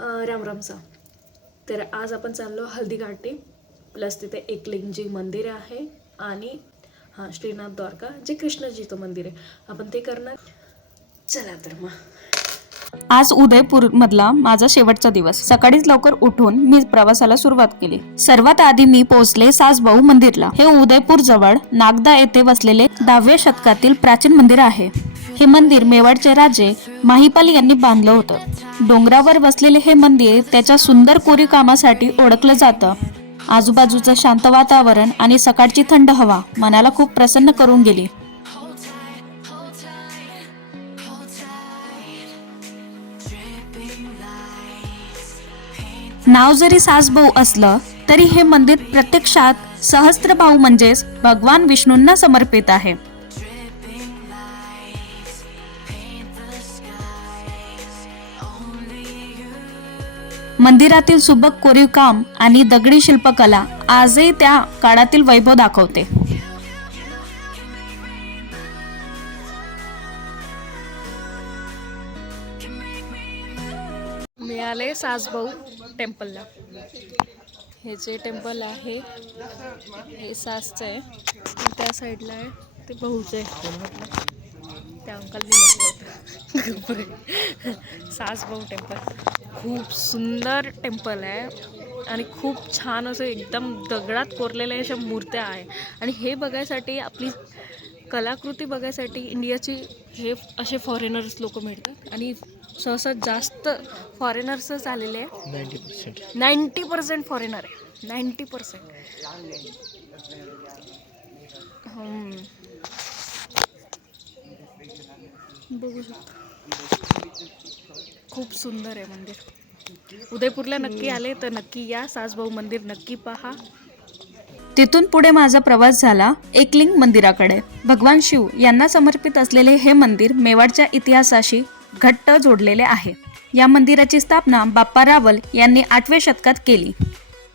रामरामचा. तर आज आपण चाललो हल्दीघाटी, प्लस तिथे एकलिंगजी मंदिर आहे आणि श्रीनाथ द्वारका जे कृष्णजीचं मंदिर आहे, आपण ते करणार. चला तर मग. आज उदयपूर मधला माझा शेवटचा दिवस. सकाळीच लवकर उठून मी प्रवासाला सुरुवात केली. सर्वात आधी मी पोहोचले सासभाऊ मंदिरला. हे उदयपूर जवळ नागदा येथे वसलेले 10व्या शतकातील प्राचीन मंदिर आहे. हे मंदिर मेवाडचे राजे महिपाल यांनी बांधलं होतं. डोंगरावर बसलेले हे मंदिर त्याच्या सुंदर कोरीवकामासाठी ओळखलं जातं. आजूबाजूचं शांत वातावरण आणि सकाळची थंड हवा मनाला खूप प्रसन्न करून गेली. नाव जरी सासभाऊ असलं तरी हे मंदिर प्रत्यक्षात सहस्त्रभाऊ म्हणजेच भगवान विष्णूंना समर्पित आहे. मंदिरातील सुबक कोरीवकाम आणि दगडी शिल्पकला आजही त्या काळातील वैभव दाखवते. मी आले सासभाऊ टेम्पलला. हे जे टेम्पल आहे हे सासचं आहे, त्या साईडला आहे ते भाऊचं आहे. त्या अंकलनी म्हटलं होतं सासभाऊ टेम्पल. खूप सुंदर टेम्पल आहे आणि खूप छान असं एकदम दगडात कोरलेल्या अशा मूर्त्या आहे. आणि हे बघायसाठी, आपली कलाकृती बघायसाठी इंडियाची हे असे फॉरेनर्स लोक मिळतात. आणि सहसा जास्त फॉरेनर्सच आलेले आहे. 90% फॉरेनर आहे. 90%. बघू शकता, खूप सुंदर आहे मंदिर. उदयपूरला नक्की आले तर नक्की या, सासभाऊ मंदिर नक्की पहा. तिथून पुढे माझा प्रवास झाला एकलिंग मंदिराकडे. भगवान शिव यांना समर्पित असलेले हे मंदिर मेवाडच्या इतिहासाशी घट्ट जोडलेले आहे. या मंदिराची स्थापना बाप्पा रावल यांनी 8व्या शतकात केली.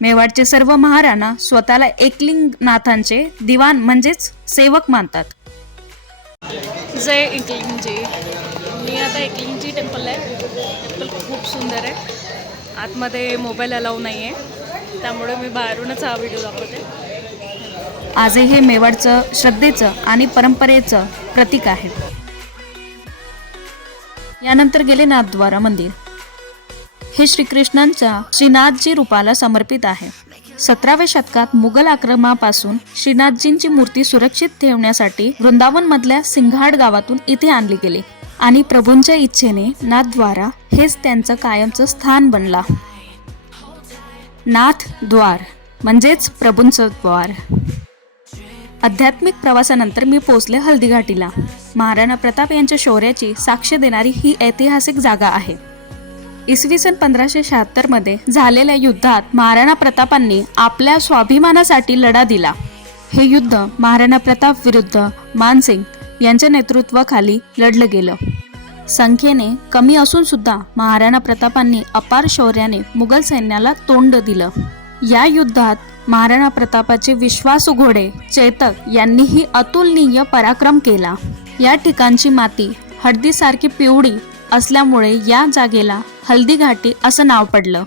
मेवाडचे सर्व महाराणा स्वतःला एकलिंगनाथांचे दिवाण म्हणजेच सेवक मानतात. जय एकलिंगजी. मी आता एकलिंगजी टेम्पल आहे. टेम्पल खूप सुंदर आहे. आतमध्ये मोबाईल अलाउ नाही आहे, त्यामुळे मी बाहेरूनच हा व्हिडिओ दाखवते. आजही हे मेवाडचं श्रद्धेचं आणि परंपरेचं प्रतीक आहे. यानंतर गेले नाथद्वारा मंदिर. हे श्रीकृष्णांच्या श्रीनाथजी रूपाला समर्पित आहे. 17व्या शतकात मुघल आक्रमणापासून श्रीनाथजींची मूर्ती सुरक्षित ठेवण्यासाठी वृंदावन मधल्या सिंघाड गावातून इथे आणली गेली आणि प्रभूंच्या इच्छेने नाथद्वारा हेच त्यांचं कायमचं स्थान बनला. नाथद्वार म्हणजेच प्रभूंचं द्वार. आध्यात्मिक प्रवासानंतर मी पोहोचले हल्दीघाटीला. महाराणा प्रताप यांच्या शौर्याची साक्ष देणारी ही ऐतिहासिक जागा आहे. इसवी सन 1576 मध्ये झालेल्या युद्धात महाराणा प्रतापांनी आपल्या स्वाभिमानासाठी लढा दिला. हे युद्ध महाराणा प्रताप विरुद्ध मानसिंग यांच्या नेतृत्वाखाली लढलं गेलं. संख्येने कमी असून सुद्धा महाराणा प्रतापांनी अपार शौर्याने मुघल सैन्याला तोंड दिलं. या युद्धात महाराणा प्रतापाचे विश्वासू घोडे चेतक यांनीही अतुलनीय पराक्रम केला. या ठिकाणची माती हळदीसारखी पिवळी असल्यामुळे या जागेला हल्दीघाटी असं नाव पडलं.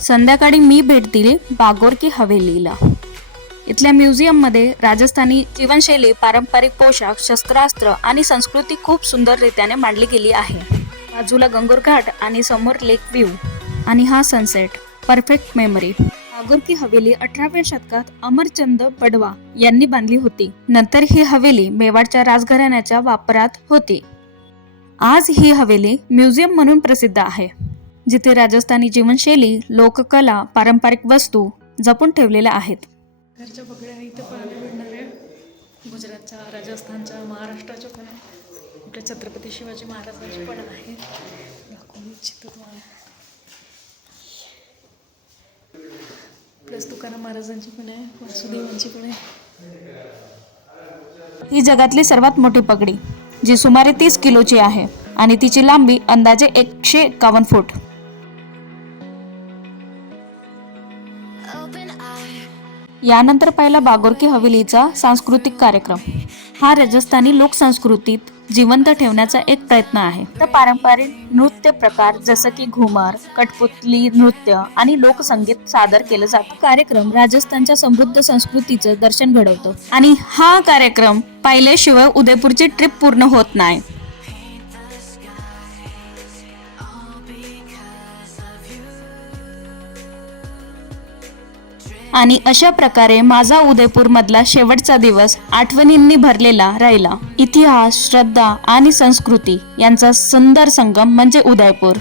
संध्याकाळी मी भेट दिली बागोर की हवेलीला. इथल्या म्युझियममध्ये राजस्थानी जीवनशैली, पारंपरिक पोशाख, शस्त्रास्त्र आणि संस्कृती खूप सुंदररीत्याने मांडली गेली आहे. बाजूला गंगोर घाट आणि समोर लेक व्ह्यू आणि हा सनसेट. Perfect memory. बागोर की हवेली 18व्या शतकात अमरचंद बडवा यांनी बांधली होती. नंतर ही हवेली मेवाडच्या राजघराण्याच्या वापरात होती. आज ही हवेली म्युझियम म्हणून प्रसिद्ध आहे, जिथे राजस्थानी जीवनशैली, लोककला, पारंपरिक वस्तू जपून ठेवलेल्या आहेत. घरच्या पगड्या इथे पाहायला मिळणार आहे. गुजरातच्या, राजस्थानच्या, महाराष्ट्राच्या पण आहे. आपल्या छत्रपती शिवाजी महाराजांची पण आहे. दाखवू इच्छितो तुम्हाला. प्लस तुकाराम महाराजांची पण आहे, वासुदेवांची पण आहे. ही जगातली सर्वात मोठी पगडी, जी सुमारे 30 किलोची आहे आणि तिची लांबी अंदाजे 151 फूट. यानंतर पाहिला बागोर की हवेलीचा सांस्कृतिक कार्यक्रम. हा राजस्थानी लोकसंस्कृतीत जिवंत ठेवण्याचा एक प्रयत्न आहे. तर पारंपरिक नृत्य प्रकार जसं की घुमर, कठपुतली नृत्य आणि लोकसंगीत सादर केलं जातं. कार्यक्रम राजस्थानच्या समृद्ध संस्कृतीचं दर्शन घडवतो आणि हा कार्यक्रम पाहिल्याशिवाय उदयपूरची ट्रिप पूर्ण होत नाही. आणि अशा प्रकारे माझा उदयपूर मधला शेवटचा दिवस आठवणींनी भरलेला राहिला. इतिहास, श्रद्धा आणि संस्कृती यांचा सुंदर संगम म्हणजे उदयपूर.